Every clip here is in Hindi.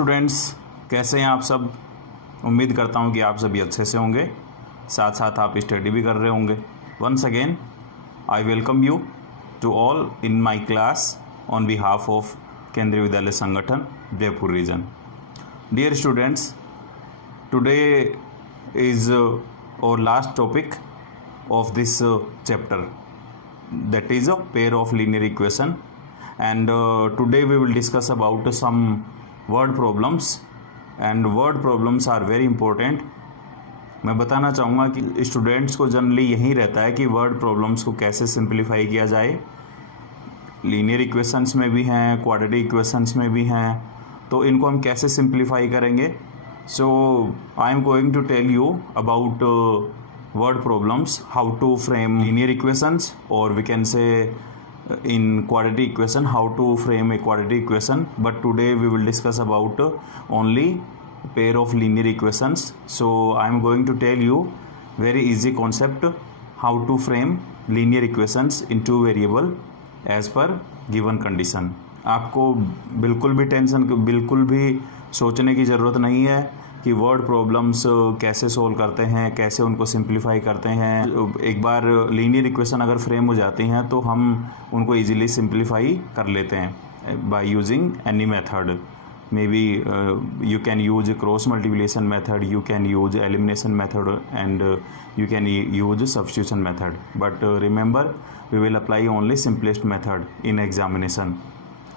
स्टूडेंट्स, कैसे हैं आप सब। उम्मीद करता हूं कि आप सभी अच्छे से होंगे, साथ साथ आप स्टडी भी कर रहे होंगे। Once again I welcome you to all in my class on behalf of Kendriya Vidyalaya Sangathan Jaipur region. Dear students, today is our last topic of this chapter, that is a pair of linear equation, and today we will discuss about some word problems, and word problems are very important. मैं बताना चाहूँगा कि स्टूडेंट्स को जनरली यही रहता है कि वर्ड प्रॉब्लम्स को कैसे सिंप्लीफाई किया जाए। लीनियर इक्वेशंस में भी हैं, क्वाड्रेटिक इक्वेशंस में भी हैं, तो इनको हम कैसे सिंप्लीफाई करेंगे। So I am going to tell you about word problems, how to frame linear equations, or we can say in quadratic equation how to frame a quadratic equation. But today we will discuss about only pair of linear equations. So I am going to tell you very easy concept how to frame linear equations in two variable as per given condition. आपको बिल्कुल भी सोचने की ज़रूरत नहीं है कि वर्ड प्रॉब्लम्स कैसे सोल्व करते हैं, कैसे उनको सिंप्लीफाई करते हैं। एक बार लीनियर इक्वेशन अगर फ्रेम हो जाती हैं तो हम उनको इजीली सिंप्लीफाई कर लेते हैं by using any method. May be you can use cross multiplication method, you can use elimination method, and you can use substitution method. But remember, we will apply only simplest method in examination.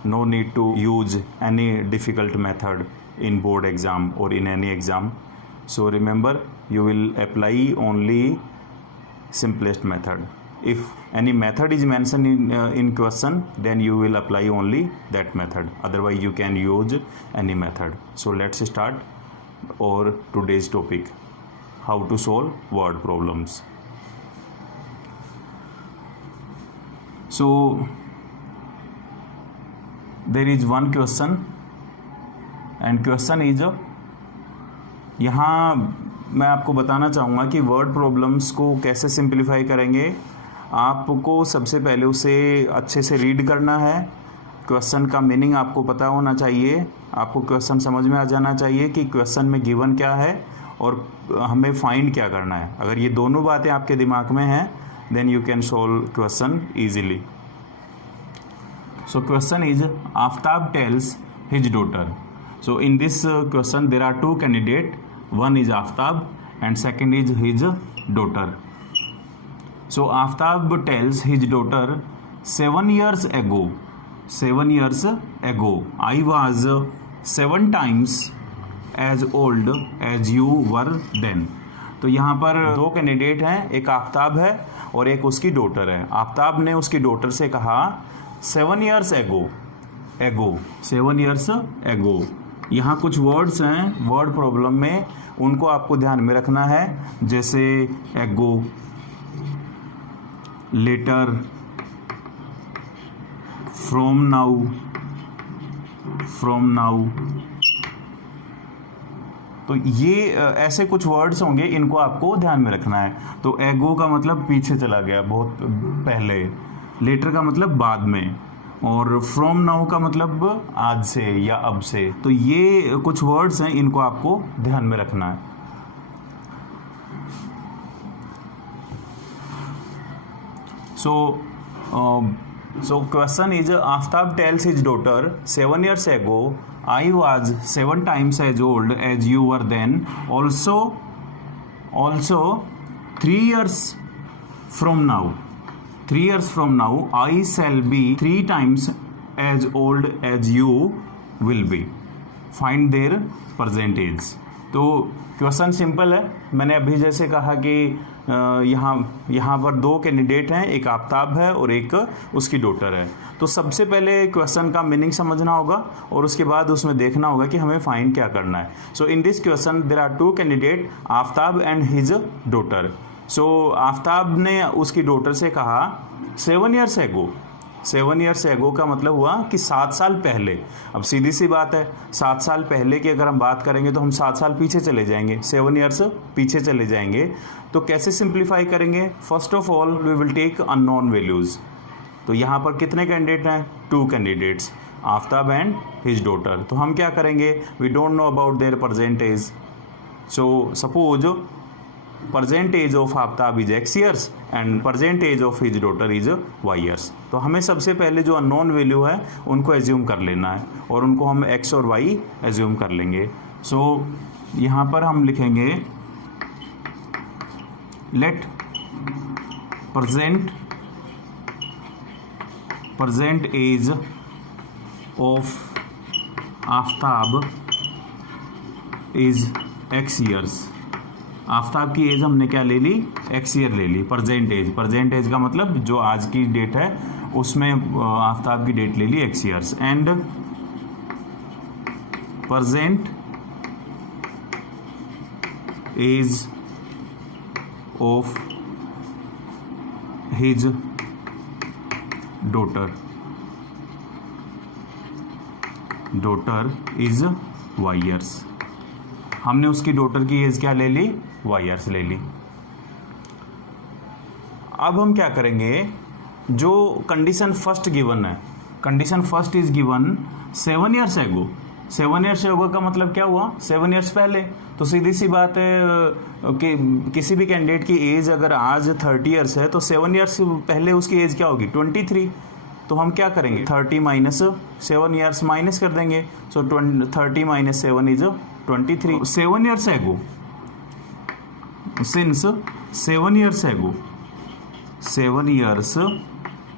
No need to use any difficult method in board exam or in any exam. So remember, you will apply only simplest method. If any method is mentioned in question, then you will apply only that method. Otherwise you can use any method. So let's start our today's topic, how to solve word problems. So there is one question, and question is, यहाँ मैं आपको बताना चाहूँगा कि वर्ड प्रॉब्लम्स को कैसे सिंप्लीफाई करेंगे। आपको सबसे पहले उसे अच्छे से रीड करना है। क्वेश्चन का मीनिंग आपको पता होना चाहिए, आपको क्वेश्चन समझ में आ जाना चाहिए कि क्वेश्चन में गिवन क्या है और हमें फाइंड क्या करना है। अगर ये दोनों बातें आपके दिमाग में हैं, then you can solve question easily. So question is, Aftab tells his daughter. So in this question there are two candidates. One is Aftab and second is his daughter. So Aftab tells his daughter, 7 years ago, I was 7 times as old as you were then. तो यहाँ पर दो कैंडिडेट हैं, एक आफ्ताब है और एक उसकी डॉटर है। आफ्ताब ने उसकी डॉटर से कहा 7 years ago, 7 years ago। यहाँ कुछ वर्ड्स हैं वर्ड प्रॉब्लम में, उनको आपको ध्यान में रखना है, जैसे एगो, लेटर, फ्रॉम नाउ। तो ये ऐसे कुछ वर्ड्स होंगे, इनको आपको ध्यान में रखना है। तो एगो का मतलब पीछे चला गया, बहुत पहले। लेटर का मतलब बाद में, और फ्रॉम नाउ का मतलब आज से या अब से। तो ये कुछ वर्ड्स हैं, इनको आपको ध्यान में रखना है। So question is, Aftab tells his daughter, 7 years ago I was 7 times as old as you were then. Also 3 years from now I shall be 3 times as old as you will be. Find their present age. तो क्वेश्चन सिंपल है। मैंने अभी जैसे कहा कि यहाँ पर दो कैंडिडेट हैं, एक आफ्ताब है और एक उसकी डॉटर है। तो सबसे पहले क्वेश्चन का मीनिंग समझना होगा और उसके बाद उसमें देखना होगा कि हमें फाइंड क्या करना है। So in this question there are two candidate, Aftab and his daughter. So Aftab ने उसकी डॉटर से कहा 7 years ago। 7 years ago का मतलब हुआ कि 7 साल पहले। अब सीधी सी बात है, 7 साल पहले की अगर हम बात करेंगे तो हम 7 साल पीछे चले जाएंगे, 7 years पीछे चले जाएंगे। तो कैसे सिंप्लीफाई करेंगे? First of all we will take unknown values. तो यहाँ पर कितने कैंडिडेट हैं? 2 candidates. Aftab and his daughter. तो हम क्या करेंगे, we don't know about their present age, so suppose present age of Aftab is x years and present age of his daughter is y years। तो हमें सबसे पहले जो अननोन वैल्यू है उनको एज्यूम कर लेना है और उनको हम x और y एज्यूम कर लेंगे। सो यहाँ पर हम लिखेंगे let present age of Aftab is x years। Aftab की एज हमने क्या ले ली, x ईयर ले ली। प्रेजेंट एज का मतलब जो आज की डेट है उसमें आफ्ताब की डेट ले ली x years. And present age of his daughter is y years. हमने उसकी डॉटर की एज क्या ले ली, y ईयर्स ले ली। अब हम क्या करेंगे, जो कंडीशन फर्स्ट गिवन है, condition first is given 7 years एगो। 7 ईयर्स एगो का मतलब क्या हुआ, 7 ईयर्स पहले। तो सीधी सी बात है कि किसी भी कैंडिडेट की एज अगर आज 30 ईयर्स है तो 7 ईयर्स पहले उसकी एज क्या होगी, 23। तो हम क्या करेंगे, 30 माइनस 7 ईयर्स माइनस कर देंगे। सो 30 minus 7 is 23। 7 years ago, since 7 years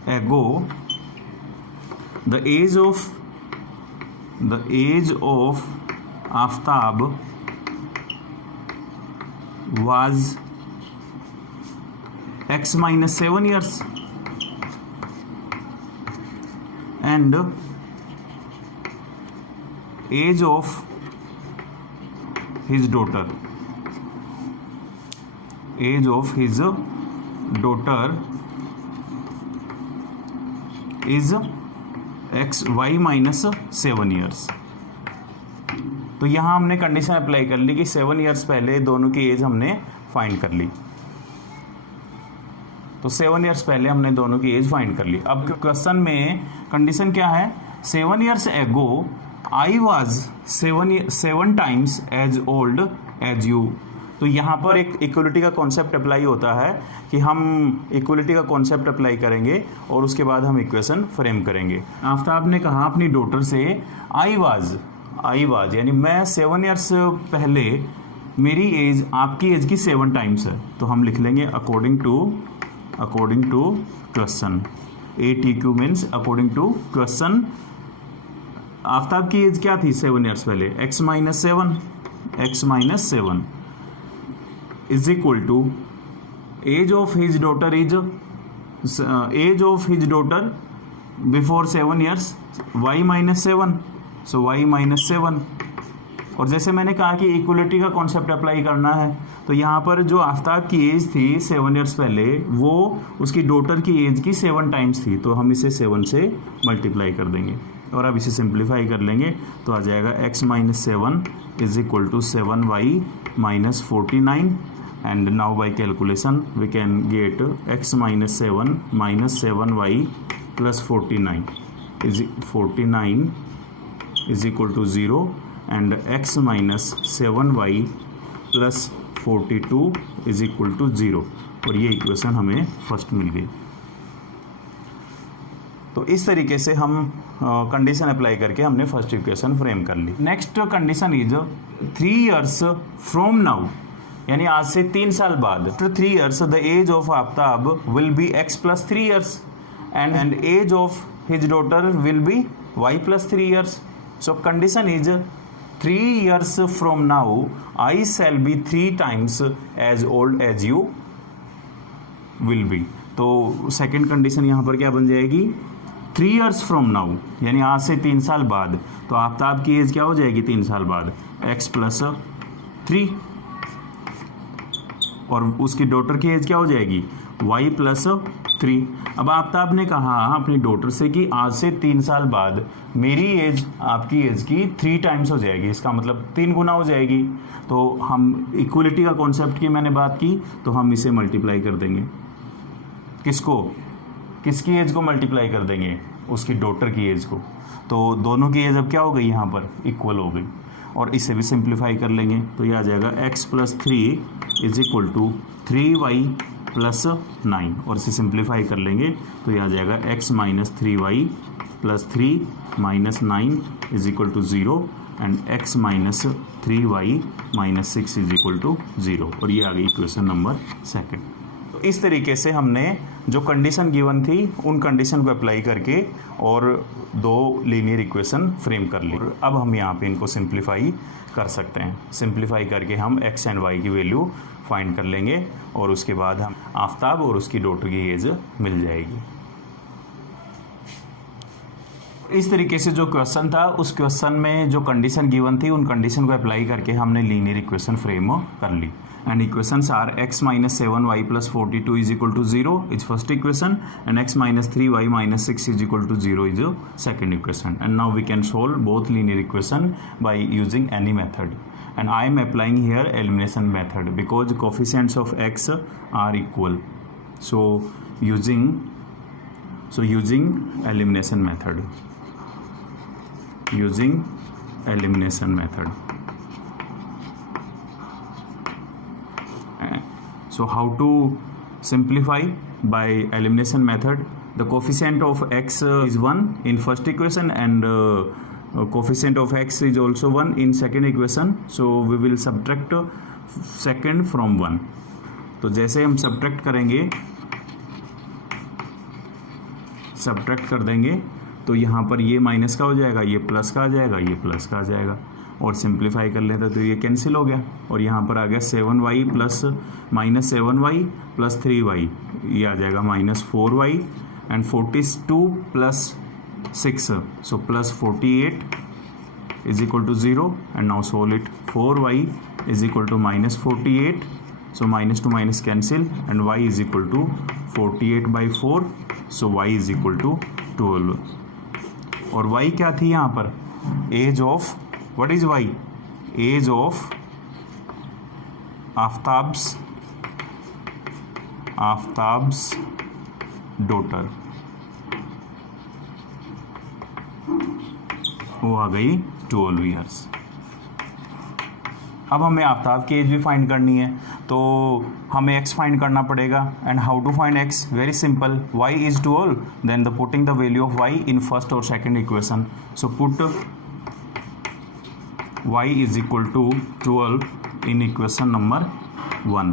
ago, the age of Aftab was x minus 7 years and age of his daughter is y minus 7 years। तो यहाँ हमने कंडीशन अप्लाई कर ली कि 7 ईयर्स पहले दोनों की एज हमने फाइंड कर ली। तो 7 ईयर्स पहले हमने दोनों की एज फाइंड कर ली। अब क्वेश्चन में कंडीशन क्या है, 7 years ago I was 7 times age old as you. तो यहाँ पर एक इक्वलिटी का कॉन्सेप्ट अप्लाई होता है कि हम इक्वलिटी का कॉन्सेप्ट अप्लाई करेंगे और उसके बाद हम इक्वेशन फ्रेम करेंगे। आफ्ताब ने कहा अपनी डॉटर से आई वाज यानी मैं 7 ईयर्स पहले मेरी एज आपकी एज की 7 टाइम्स है। तो हम लिख लेंगे according to question. ATQ means according to question. Aftab की एज क्या थी 7 ईयर्स पहले, x minus 7 is equal to age of his daughter before 7 years y minus 7। So y minus 7। और जैसे मैंने कहा कि इक्वलिटी का कॉन्सेप्ट अप्लाई करना है, तो यहाँ पर जो आफ्ताब की एज थी 7 ईयर्स पहले वो उसकी डॉटर की एज की 7 टाइम्स थी। तो हम इसे 7 से मल्टीप्लाई कर देंगे और अब इसे सिंप्लीफाई कर लेंगे तो आ जाएगा x minus 7 is equal to 7y minus 49। And now by calculation we can get x minus 7y plus 49 is equal to 0 and x minus 7y plus 42 is equal to 0। और ये इक्वेशन हमें फर्स्ट मिल गई। तो इस तरीके से हम कंडीशन अप्लाई करके हमने फर्स्ट इक्वेशन फ्रेम कर ली। Next condition is 3 years from now, यानी आज से 3 साल बाद। After 3 years the age of Aftab will be x plus 3 years and age of his daughter will be y plus 3 years. So condition is 3 years from now I shall be 3 times age old as you will be. तो सेकेंड कंडीशन यहाँ पर क्या बन जाएगी, 3 ईयर्स फ्रॉम नाउ यानी आज से 3 साल बाद। तो आफ्ताब की एज क्या हो जाएगी 3 साल बाद, x प्लस 3 और उसकी डॉटर की एज क्या हो जाएगी y प्लस 3। अब आफ्ताब ने कहा अपनी डॉटर से कि आज से 3 साल बाद मेरी एज आपकी एज की 3 टाइम्स हो जाएगी, इसका मतलब 3 गुना हो जाएगी। तो हम इक्वलिटी का कॉन्सेप्ट की मैंने बात की, तो हम इसे मल्टीप्लाई कर देंगे। किसकी एज को मल्टीप्लाई कर देंगे, उसकी डॉटर की एज को। तो दोनों की एज अब क्या हो गई यहाँ पर इक्वल हो गई। और इसे भी सिंप्लीफाई कर लेंगे तो ये आ जाएगा x + 3 is equal to 3y + 9 और इसे सिंप्लीफाई कर लेंगे तो ये आ जाएगा x - 3y + 3 - 9 is equal to 0 and x - 3y - 6 is equal to 0 और ये आ गई इक्वेशन नंबर 2। तो इस तरीके से हमने जो कंडीशन गिवन थी उन कंडीशन को अप्लाई करके और दो लीनियर इक्वेशन फ्रेम कर ली। अब हम यहाँ पे इनको सिंप्लीफाई कर सकते हैं। सिंप्लीफाई करके हम x एंड y की वैल्यू फाइंड कर लेंगे और उसके बाद हम आफ्ताब और उसकी डॉटर की एज मिल जाएगी। इस तरीके से जो क्वेश्चन था उस क्वेश्चन में जो कंडीशन गिवन थी उन कंडीशन को अप्लाई करके हमने लीनियर इक्वेशन फ्रेम कर ली। And equations are x - 7y + 42 is equal to 0 is first equation and x - 3y - 6 is equal to 0 is the second equation. And now we can solve both linear equation by using any method. And I am applying here elimination method because coefficients of x are equal. So using elimination method. Using elimination method. So how to simplify by elimination method? The coefficient of x is 1 in first equation and coefficient of x is also 1 in second equation. So we will subtract second from 1. तो जैसे हम subtract कर देंगे तो यहाँ पर ये माइनस का हो जाएगा, ये प्लस का आ जाएगा, ये प्लस का आ जाएगा और सिंप्लीफाई कर लेते तो ये कैंसिल हो गया और यहाँ पर आ गया 7y - 7y + 3y ये आ जाएगा -4y and 42 + 6 so +48 is equal to 0 and now solve it। 4y is equal to -48 so minus to minus cancel and y is equal to 48/4 so y is equal to 12 और y क्या थी यहाँ पर age of What is y? Age of Aftab's daughter वो आ गई 12 ईयर्स। अब हमें आफ्ताब की एज भी फाइंड करनी है तो हमें x फाइंड करना पड़ेगा and how to find x? Very simple, y is 12 then the putting the value of y in first और second equation. So put y is equal to 12 in equation number 1.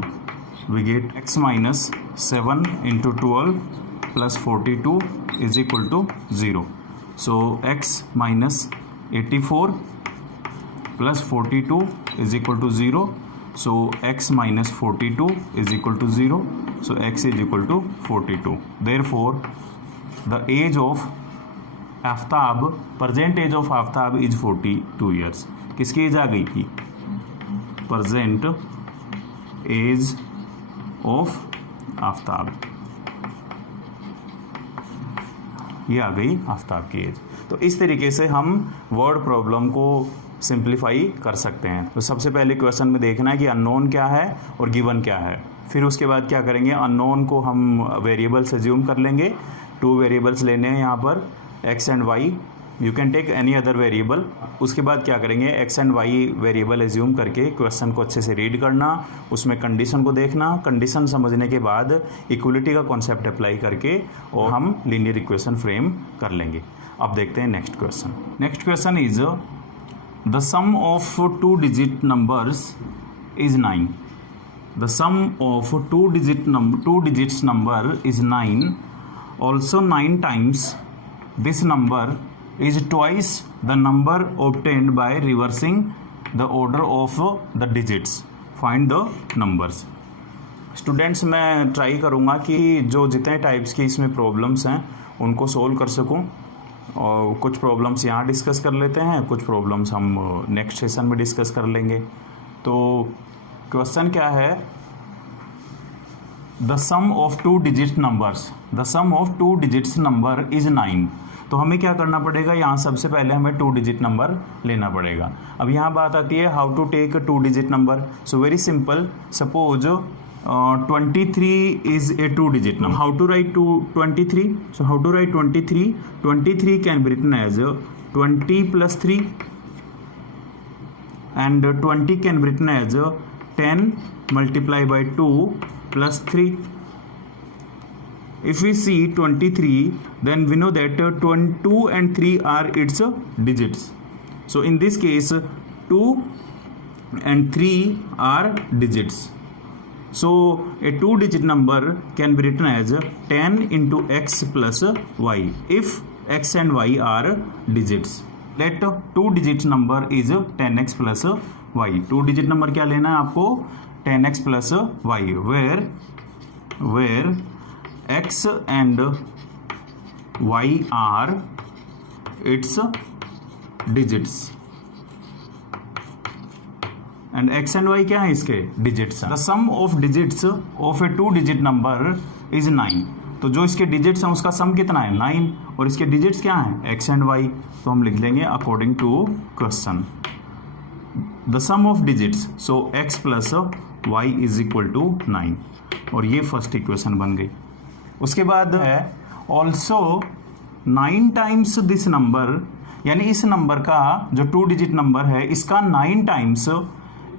We get x minus 7 into 12 plus 42 is equal to 0. So x minus 84 plus 42 is equal to 0. So x minus 42 is equal to 0. So x is equal to 42. Therefore, the age of Aftab, present age of Aftab is 42 years. किसकी एज आ गई थी? प्रेजेंट एज ऑफ आफ्ताब, ये आ गई आफ्ताब की एज। तो इस तरीके से हम वर्ड प्रॉब्लम को सिंप्लीफाई कर सकते हैं। तो सबसे पहले क्वेश्चन में देखना है कि अननोन क्या है और गिवन क्या है। फिर उसके बाद क्या करेंगे, अननोन को हम वेरिएबल्स अज्यूम कर लेंगे। 2 वेरिएबल्स लेने हैं यहाँ पर x and y, you can take any other variable. उसके बाद क्या करेंगे, x and y variable assume करके क्वेश्चन को अच्छे से रीड करना, उसमें कंडीशन को देखना, कंडीशन समझने के बाद इक्वलिटी का कॉन्सेप्ट अप्लाई करके और हम लीनियर इक्वेशन फ्रेम कर लेंगे। अब देखते हैं next question. Next question is the sum of 2 digit numbers is 9। The sum of 2 digits number is 9. Also 9 times this number is twice the number obtained by reversing the order of the digits. Find the numbers. Students मैं ट्राई करूँगा कि जो जितने टाइप्स की इसमें प्रॉब्लम्स हैं उनको सोल्व कर सकूँ और कुछ प्रॉब्लम्स यहाँ डिस्कस कर लेते हैं, कुछ प्रॉब्लम्स हम नेक्स्ट सेशन में डिस्कस कर लेंगे। तो क्वेश्चन क्या है, the sum of 2 digit numbers, the sum of 2 digits number is 9। तो हमें क्या करना पड़ेगा, यहाँ सबसे पहले हमें 2 digit नंबर लेना पड़ेगा। अब यहाँ बात आती है how to take 2 digit number. So very simple, suppose 23 is a two-digit number. How to write 23? So how to write 23? 23 can be written as 20 plus 3, and 20 can be written as 10 multiplied by 2 plus 3. If we see 23, then we know that 2 and 3 are its digits. So in this case 2 and 3 are digits. So a two-digit number can be written as 10 into x plus y if x and y are digits. Let two-digit number is 10x plus y. Two-digit number क्या लेना है आपको? 10x plus y, where x and y are its digits. And x and y क्या है इसके? Digits. The sum of digits of a two digit number is 9. तो जो इसके डिजिट्स हैं उसका सम कितना है? 9. और इसके डिजिट्स क्या हैं? X and y. तो हम लिख लेंगे according to question the sum of digits, so x plus y is equal to 9. और ये फर्स्ट इक्वेशन बन गई. उसके बाद है ऑल्सो 9 टाइम्स दिस नंबर, यानी इस नंबर का जो टू डिजिट नंबर है इसका 9 टाइम्स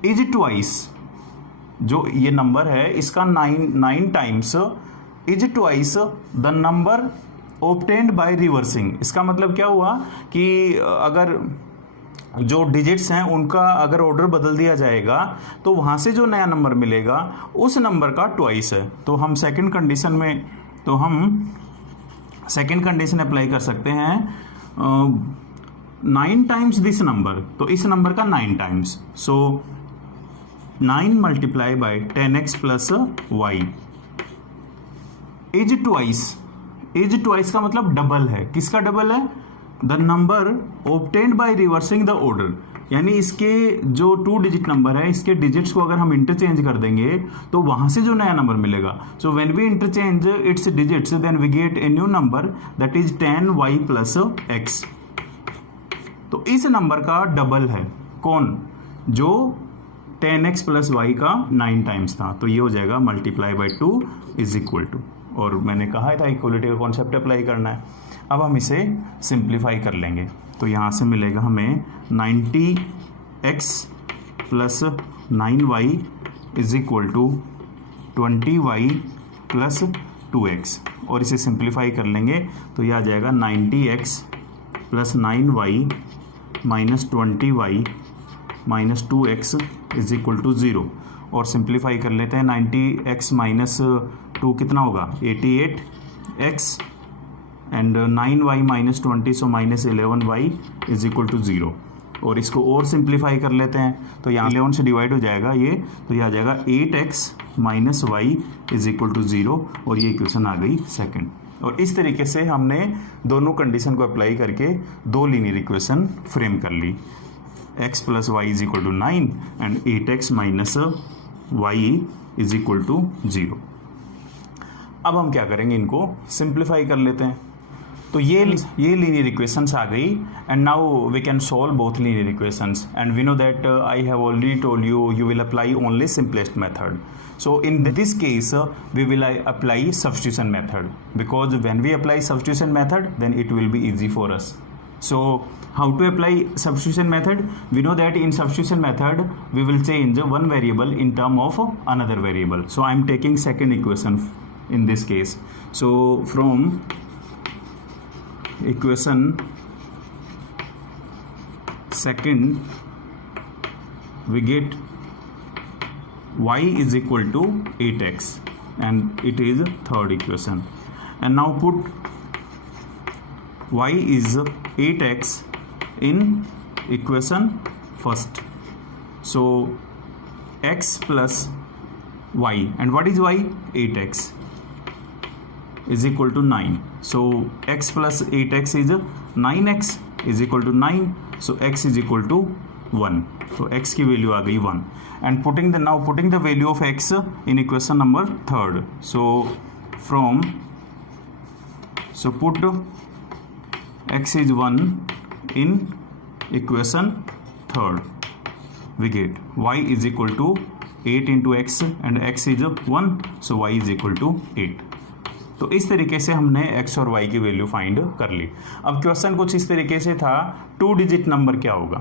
इज ट्वाइस. जो ये नंबर है इसका 9 times is twice the number obtained by reversing. इसका मतलब क्या हुआ कि अगर जो डिजिट्स हैं उनका अगर ऑर्डर बदल दिया जाएगा तो वहाँ से जो नया नंबर मिलेगा उस नंबर का ट्वाइस है. तो हम सेकंड कंडीशन अप्लाई कर सकते हैं 9 टाइम्स दिस नंबर. तो इस नंबर का 9 times, so 9 multiply by 10x plus y is twice. Is twice का मतलब डबल है. किसका डबल है? The number obtained by reversing the order. यानी इसके जो टू डिजिट नंबर है इसके डिजिट्स को अगर हम इंटरचेंज कर देंगे तो वहां से जो नया नंबर मिलेगा. So when we interchange its digits then we get a new number that is 10y plus x. तो इस नंबर का डबल है कौन? जो 10x प्लस वाई का 9 टाइम्स था. तो ये हो जाएगा multiply by 2 is equal to. और मैंने कहा था इक्वलिटी का कॉन्सेप्ट अप्लाई करना है. अब हम इसे सिंप्लीफाई कर लेंगे. तो यहाँ से मिलेगा हमें 90x plus 9y is equal to 20y plus 2x. और इसे सिंप्लीफाई कर लेंगे तो यह आ जाएगा 90x plus 9y minus 20y minus 2x is equal to 0. और सिंप्लीफाई कर लेते हैं. 90x माइनस 2 कितना होगा? 88x and 9y minus 20, so minus 11y is equal to 0. और इसको और सिंप्लीफाई कर लेते हैं तो यहाँ 11 से डिवाइड हो जाएगा ये, तो यह आ जाएगा 8x minus y is equal to 0. और ये इक्वेशन आ गई सेकंड. और इस तरीके से हमने दोनों कंडीशन को अप्लाई करके दो लीनियर इक्वेशन फ्रेम कर ली. x plus y is equal to 9 and 8x minus y is equal to 0. अब हम क्या करेंगे? इनको सिंप्लीफाई कर लेते हैं. तो ये लीनियर इक्वेशंस आ गई and now we can solve both linear equations and we know that I have already told you will apply only simplest method. So in this case we will apply substitution method, because when we apply substitution method then it will be easy for us. So how to apply substitution method? We know that in substitution method we will change one variable in term of another variable. So I am taking second equation in this case. So from equation second we get y is equal to 8x and it is third equation. And now put y is 8x in equation first. So x plus y, and what is y? 8x is equal to 9. So x plus 8x is 9x is equal to 9. So x is equal to 1. So x की वैल्यू आ गई 1. And putting the value of x in equation number third. So put x is 1 in equation third. We get y is equal to 8 into x and x is 1, so y is equal to 8। तो इस तरीके से हमने x और y की वैल्यू फाइंड कर ली। अब क्वेश्चन कुछ इस तरीके से था, 2 डिजिट नंबर क्या होगा,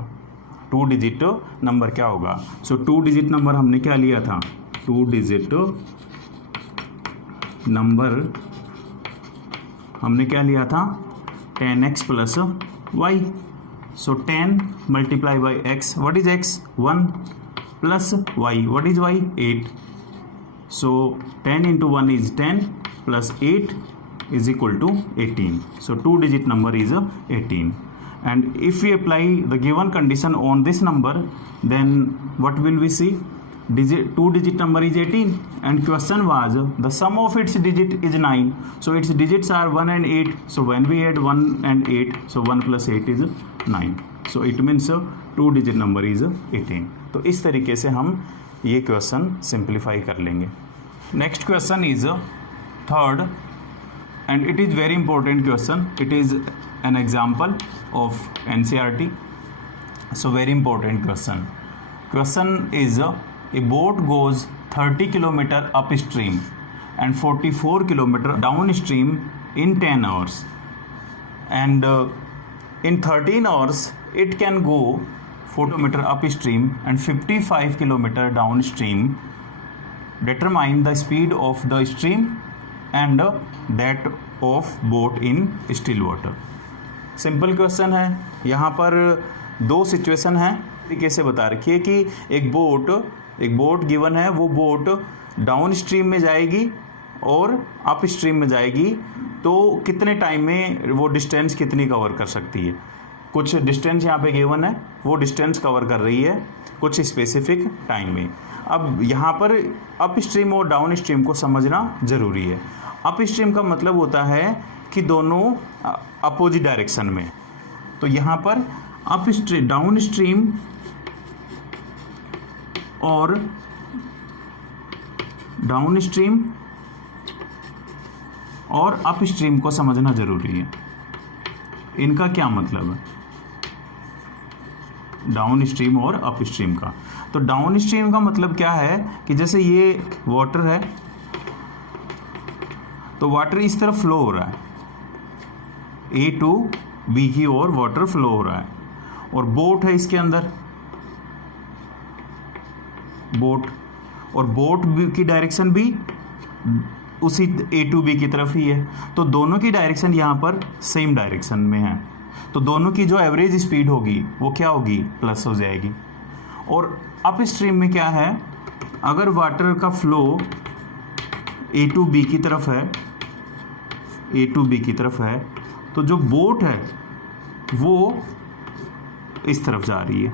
2 डिजिट नंबर क्या होगा। सो 2 डिजिट नंबर हमने क्या लिया था, 2 डिजिट नंबर हमने क्या लिया था, 10x plus y। So 10 multiply by x, what is x, 1 plus y, what is y, 8। So 10 into 1 is 10 plus 8 is equal to 18. So 2 digit number is 18. And if we apply the given condition on this number, then what will we see? 2 digit number is 18 and question was the sum of its digit is 9. So its digits are 1 and 8. So when we add 1 and 8, so 1 plus 8 is 9. So it means 2 digit number is 18. तो इस तरीके से हम ये क्वेश्चन सिंप्लीफाई कर लेंगे। Next question is third, and it is very important question. It is an example of NCERT, so very important question. Question is a boat goes 30 km upstream and 44 km downstream in 10 hours, and in 13 hours it can go 4 km upstream and 55 km downstream. Determine the speed of the stream and that of boat in still water. Simple question है। यहाँ पर दो सिचुएशन है, तरीके से बता रखी है कि एक बोट गिवन है, वो बोट डाउन स्ट्रीम में जाएगी और अप स्ट्रीम में जाएगी, तो कितने टाइम में वो डिस्टेंस कितनी कवर कर सकती है। कुछ डिस्टेंस यहाँ पे गिवन है, वो डिस्टेंस कवर कर रही है कुछ स्पेसिफिक टाइम में। अब यहाँ पर अप स्ट्रीम और डाउन स्ट्रीम को समझना ज़रूरी है। अप स्ट्रीम का मतलब होता है कि दोनों अपोजिट डायरेक्शन में, तो यहाँ पर अप स्ट्रीम, डाउन स्ट्रीम और डाउन स्ट्रीम और अप स्ट्रीम को समझना ज़रूरी है। इनका क्या मतलब है, डाउन स्ट्रीम और अप स्ट्रीम का। तो डाउन स्ट्रीम का मतलब क्या है कि जैसे ये वाटर है, तो वाटर इस तरफ फ्लो हो रहा है, ए टू बी की ओर वाटर फ्लो हो रहा है, और बोट है इसके अंदर, बोट, और बोट की डायरेक्शन भी उसी ए टू बी की तरफ ही है, तो दोनों की डायरेक्शन यहाँ पर सेम डायरेक्शन में है, तो दोनों की जो एवरेज स्पीड होगी वो क्या होगी, प्लस हो जाएगी। और अप स्ट्रीम में क्या है, अगर वाटर का फ्लो ए टू बी की तरफ है, ए टू बी की तरफ है, तो जो बोट है वो इस तरफ जा रही है,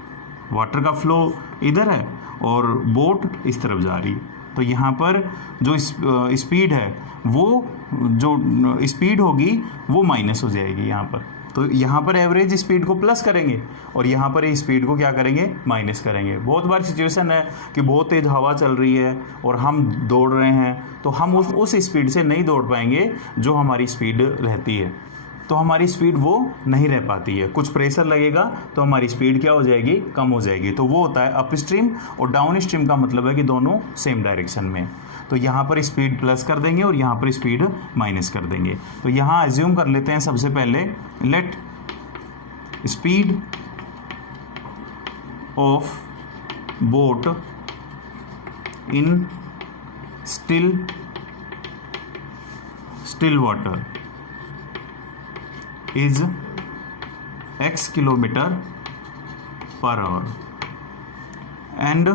वाटर का फ्लो इधर है और बोट इस तरफ जा रही है, तो यहाँ पर जो स्पीड है वो जो स्पीड होगी वो माइनस हो जाएगी यहाँ पर। तो यहाँ पर एवरेज स्पीड को प्लस करेंगे और यहाँ पर स्पीड को क्या करेंगे, माइनस करेंगे। बहुत बार सिचुएशन है कि बहुत तेज़ हवा चल रही है और हम दौड़ रहे हैं, तो हम उस स्पीड से नहीं दौड़ पाएंगे जो हमारी स्पीड रहती है, तो हमारी स्पीड वो नहीं रह पाती है, कुछ प्रेशर लगेगा तो हमारी स्पीड क्या हो जाएगी, कम हो जाएगी। तो वो होता है अप स्ट्रीम, और डाउन स्ट्रीम का मतलब है कि दोनों सेम डायरेक्शन में। तो यहाँ पर स्पीड प्लस कर देंगे और यहाँ पर स्पीड माइनस कर देंगे। तो यहाँ एज्यूम कर लेते हैं सबसे पहले, let speed of boat in still water is x kilometer per hour and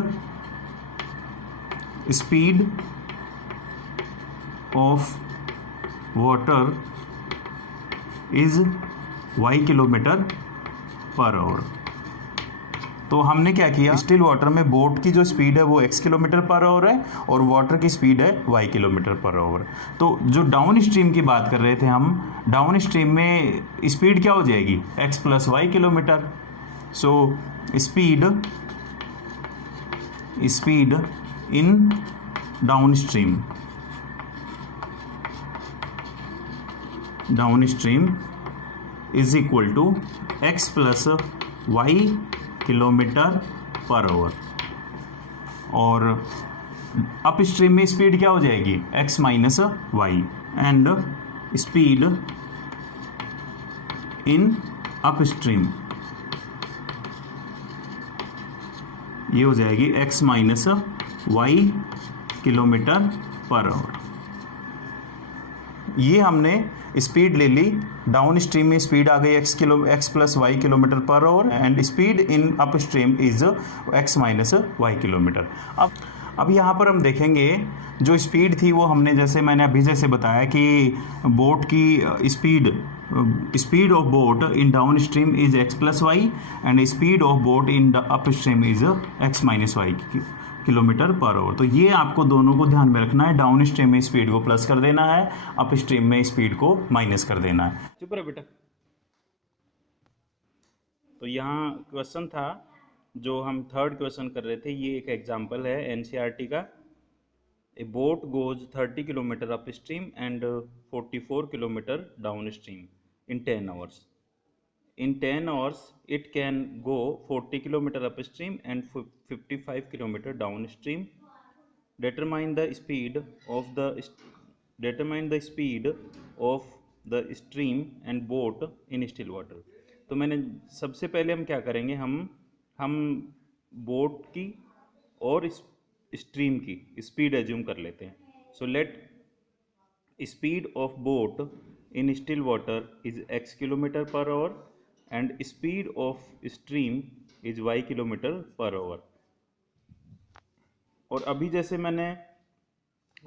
speed of water is y kilometer per hour। तो हमने क्या किया, स्टिल वाटर में बोट की जो स्पीड है वो x किलोमीटर पर आवर है और वाटर की स्पीड है y किलोमीटर पर आवर। तो जो डाउन स्ट्रीम की बात कर रहे थे हम, डाउन स्ट्रीम में स्पीड क्या हो जाएगी, x plus y kilometre. So speed in downstream is equal to x plus y kilometre per hour. और अप स्ट्रीम में स्पीड क्या हो जाएगी, x minus y, and speed in upstream ये हो जाएगी x minus y kilometre per hour. ये हमने स्पीड ले ली, डाउन स्ट्रीम में स्पीड आ गई x plus y kilometre per hour, and speed in upstream is x minus y kilometre. अब यहाँ पर हम देखेंगे जो स्पीड थी वो हमने, जैसे मैंने अभी जैसे बताया कि बोट की speed of boat in downstream is x plus y and speed of boat in upstream is x minus y kilometre per hour. तो ये आपको दोनों को ध्यान में रखना है, डाउन स्ट्रीम में स्पीड को प्लस कर देना है, अप स्ट्रीम में स्पीड को माइनस कर देना है। चुप रहो बेटा। तो यहाँ क्वेश्चन था जो हम थर्ड क्वेश्चन कर रहे थे, ये एक एग्जांपल है एनसीईआरटी का। ए boat goes 30 kilometre up stream and 44 kilometre down stream in 10 hours. In 10 hours, it can go 40 kilometer upstream and 55 kilometer downstream. Determine the speed of the stream and boat in still water. तो मैंने सबसे पहले हम क्या करेंगे, हम बोट की और स्ट्रीम की स्पीड एज्यूम कर लेते हैं। So let speed of boat in still water is x kilometre per our and speed of stream is y kilometre per hour. और अभी जैसे मैंने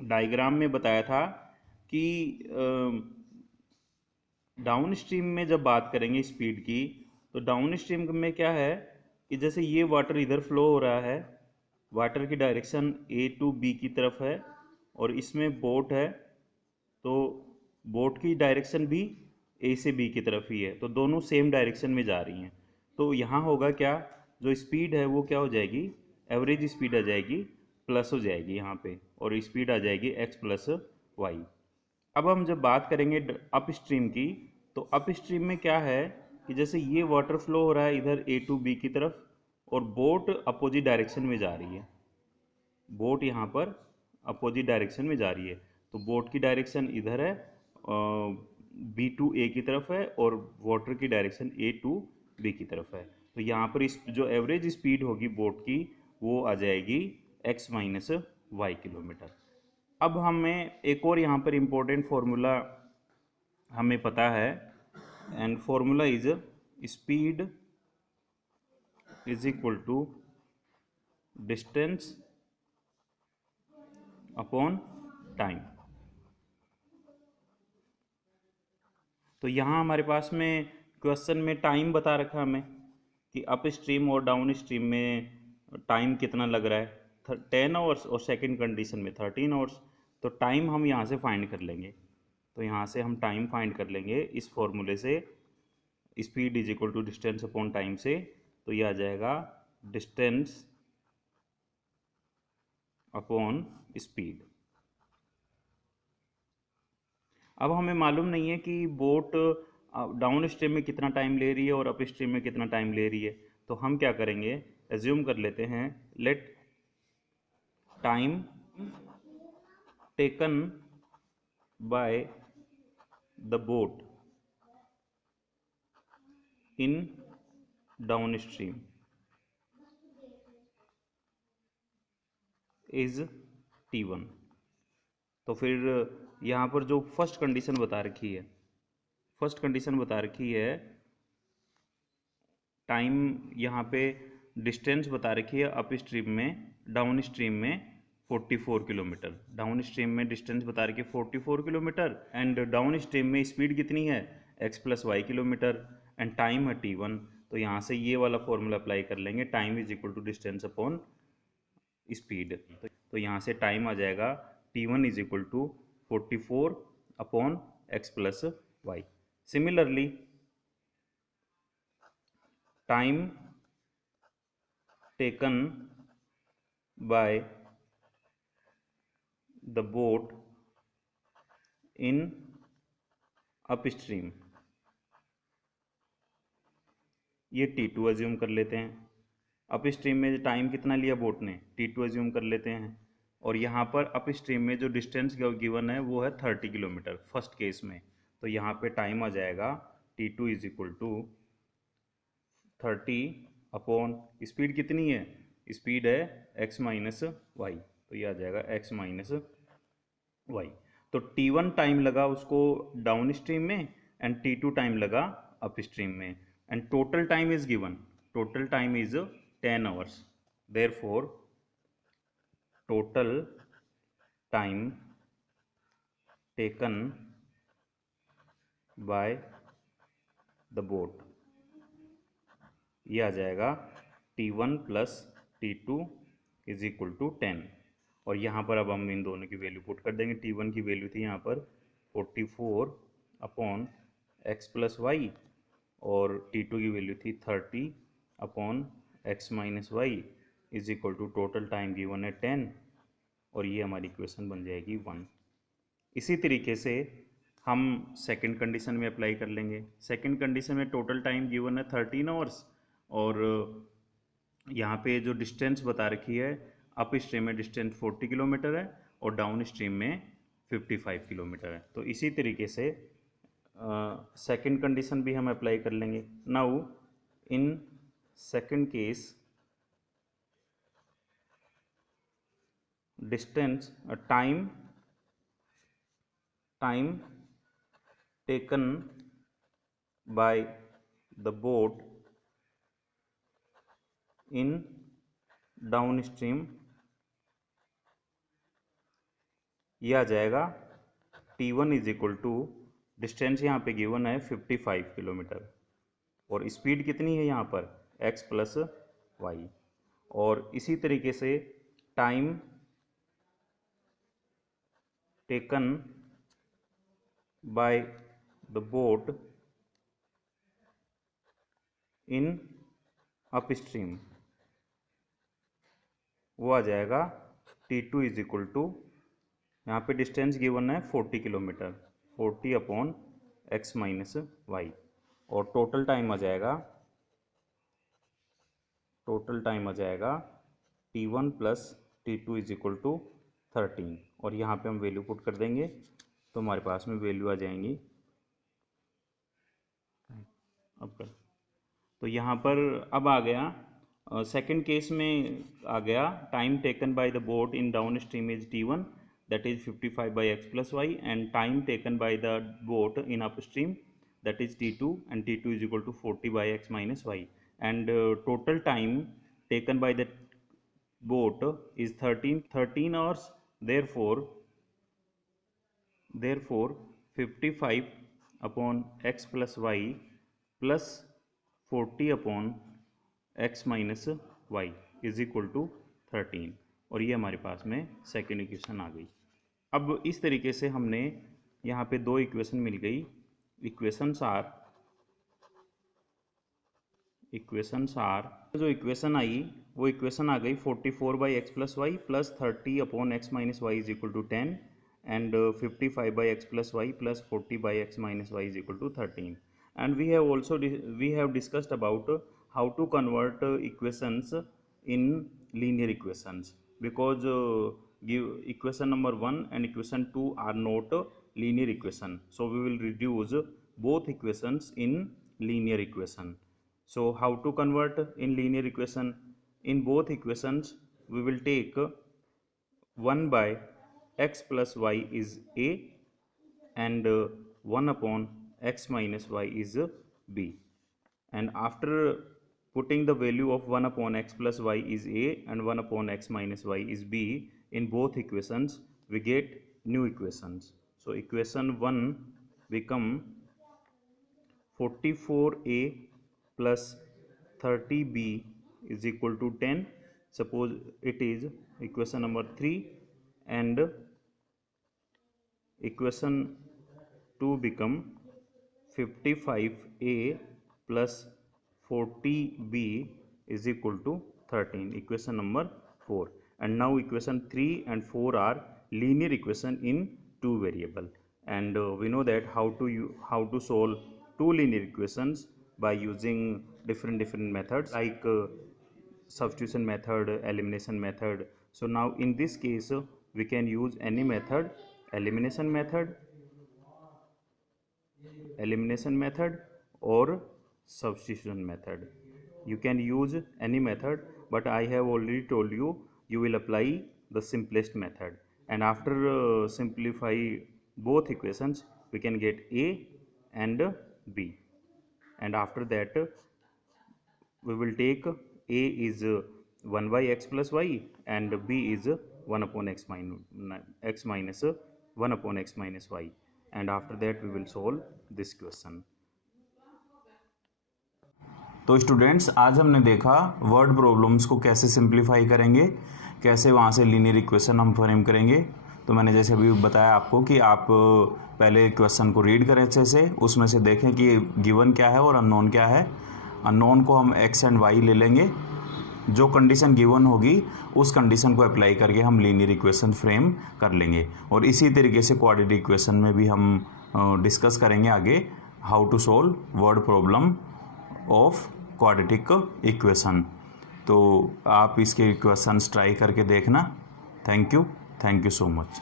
डायग्राम में बताया था कि डाउन स्ट्रीम में जब बात करेंगे स्पीड की, तो डाउन स्ट्रीम में क्या है कि जैसे ये वाटर इधर फ्लो हो रहा है, वाटर की डायरेक्शन A टू B की तरफ है और इसमें बोट है, तो बोट की डायरेक्शन भी A से B की तरफ ही है, तो दोनों सेम डायरेक्शन में जा रही हैं। तो यहाँ होगा क्या, जो स्पीड है वो क्या हो जाएगी, एवरेज स्पीड आ जाएगी, प्लस हो जाएगी यहाँ पे, और स्पीड आ जाएगी x प्लस वाई। अब हम जब बात करेंगे अप स्ट्रीम की, तो अप स्ट्रीम में क्या है कि जैसे ये वाटर फ्लो हो रहा है इधर A टू B की तरफ और बोट अपोजिट डायरेक्शन में जा रही है, बोट यहाँ पर अपोजिट डायरेक्शन में जा रही है। तो बोट की डायरेक्शन इधर है, B टू A की तरफ है, और वाटर की डायरेक्शन A टू B की तरफ है। तो यहाँ पर इस जो एवरेज स्पीड होगी बोट की वो आ जाएगी x माइनस वाई किलोमीटर। अब हमें एक और यहाँ पर इम्पोर्टेंट फॉर्मूला हमें पता है, and formula is speed is equal to distance upon time. तो यहाँ हमारे पास में क्वेश्चन में टाइम बता रखा हमें कि अप स्ट्रीम और डाउन स्ट्रीम में टाइम कितना लग रहा है, 10 आवर्स, और सेकंड कंडीशन में 13 आवर्स। तो टाइम हम यहाँ से फाइंड कर लेंगे, तो यहाँ से हम टाइम फाइंड कर लेंगे इस फॉर्मूले से, speed is equal to distance upon time से। तो ये आ जाएगा डिस्टेंस अपॉन स्पीड। अब हमें मालूम नहीं है कि बोट डाउन स्ट्रीम में कितना टाइम ले रही है और अप स्ट्रीम में कितना टाइम ले रही है। तो हम क्या करेंगे, एज्यूम कर लेते हैं, let time taken by the boat in downstream is T1। तो फिर यहाँ पर जो फर्स्ट कंडीशन बता रखी है, टाइम यहाँ पे डिस्टेंस बता रखी है अप स्ट्रीम में, डाउन स्ट्रीम में 44 किलोमीटर, डाउन स्ट्रीम में डिस्टेंस बता रखी है 44 किलोमीटर, एंड डाउन स्ट्रीम में स्पीड कितनी है x plus y kilometre, and time है T1। तो यहाँ से ये वाला फॉर्मूला अप्लाई कर लेंगे, time is equal to distance upon speed. तो यहाँ से टाइम आ जाएगा T1 is equal to 44 upon x plus y. Similarly time taken by the boat in upstream, ये T2 एज्यूम कर लेते हैं, अप स्ट्रीम में टाइम कितना लिया बोट ने, T2 एज्यूम कर लेते हैं, और यहाँ पर अप स्ट्रीम में जो डिस्टेंस गिवन है वो है 30 किलोमीटर फर्स्ट केस में। तो यहाँ पे टाइम आ जाएगा T2 is equal to 30 upon speed कितनी है, स्पीड है x माइनस वाई, तो ये आ जाएगा x माइनस वाई। तो T1 टाइम लगा उसको डाउन स्ट्रीम में एंड T2 टाइम लगा अप स्ट्रीम में, and total time is given, total time is 10 hours, therefore total time taken by the boat, ये आ जाएगा T1 plus T2 is equal to 10। और यहाँ पर अब हम इन दोनों की वैल्यू पुट कर देंगे। T1 की वैल्यू थी यहाँ पर 44 अपॉन एक्स प्लस वाई, और T2 की वैल्यू थी 30 upon x minus y is equal to total time given है 10, और ये हमारी इक्वेशन बन जाएगी 1। इसी तरीके से हम सेकंड कंडीशन में अप्लाई कर लेंगे। सेकंड कंडीशन में टोटल टाइम गिवन है 13 आवर्स, और यहाँ पे जो डिस्टेंस बता रखी है अप स्ट्रीम में डिस्टेंस 40 किलोमीटर है और डाउन स्ट्रीम में 55 किलोमीटर है। तो इसी तरीके से सेकंड कंडीशन भी हम अप्लाई कर लेंगे। Now in second case distance time taken by the boat in downstream, ये आ जाएगा T1 is equal to distance यहाँ पे गिवन है 55 किलोमीटर, और स्पीड कितनी है यहाँ पर x प्लस वाई, और इसी तरीके से time taken by the boat in upstream, वो आ जाएगा T2 इज इक्वल टू, यहाँ पे डिस्टेंस गिवन है 40 kilometre, 40 upon x minus y, और टोटल टाइम आ जाएगा T1 plus T2 is equal to 13, और यहाँ पे हम वैल्यू पुट कर देंगे तो हमारे पास में वैल्यू आ जाएंगी। अब तो यहाँ पर अब आ गया सेकंड केस में आ गया time taken by the boat in downstream is T1 that is 55 by x plus y, and time taken by the boat in upstream that is T2, and T2 is equal to 40 by x minus y, and total time taken by the boat is 13 hours, therefore 55 upon x plus y plus 40 upon x minus y is equal to 13, और ये हमारे पास में सेकेंड इक्वेशन आ गई। अब इस तरीके से हमने यहाँ पे दो इक्वेशन मिल गई। इक्वेशंस आर जो इक्वेशन आई वो इक्वेशन आ गई 44 by x plus y plus 30 upon x minus y is equal to 10, and 55 by x plus y plus 40 by x minus y is equal to 13. And we have also discussed about how to convert equations in linear equations, because equation number 1 and equation 2 are not linear equation, so we will reduce both equations in linear equation. So how to convert in linear equation? In both equations we will take 1 by x plus y is a, and 1 upon x minus y is b, and after putting the value of 1 upon x plus y is a and 1 upon x minus y is b in both equations, we get new equations. So equation 1 become 44a plus 30b is equal to 10. Suppose it is equation number 3, and equation 2 become 55a plus 40b is equal to 13, equation number 4. And now equation 3 and 4 are linear equation in two variable, and we know that how to solve two linear equations by using different methods, like substitution method, elimination method. So now in this case we can use any method, elimination method or substitution method. You can use any method, but I have already told you, you will apply the simplest method, and after simplify both equations we can get A and B, and after that we will take A is 1 by x plus y and B is 1 upon x minus 1 upon x minus y, and after that we will solve this question. तो स्टूडेंट्स, आज हमने देखा वर्ड प्रॉब्लम्स को कैसे सिंप्लीफाई करेंगे, कैसे वहाँ से लीनियर इक्वेशन हम फ्रेम करेंगे। तो मैंने जैसे अभी बताया आपको कि आप पहले क्वेश्चन को रीड करें अच्छे से, उसमें से देखें कि गिवन क्या है और अननोन क्या है। अननोन को हम एक्स एंड वाई ले लेंगे, जो कंडीशन गिवन होगी उस कंडीशन को अप्लाई करके हम लीनियर इक्वेशन फ्रेम कर लेंगे। और इसी तरीके से क्वाड्रेटिक इक्वेशन में भी हम डिस्कस करेंगे आगे how to solve word problem of quadratic equation. तो आप इसके इक्वेशंस ट्राई करके देखना। Thank you so much.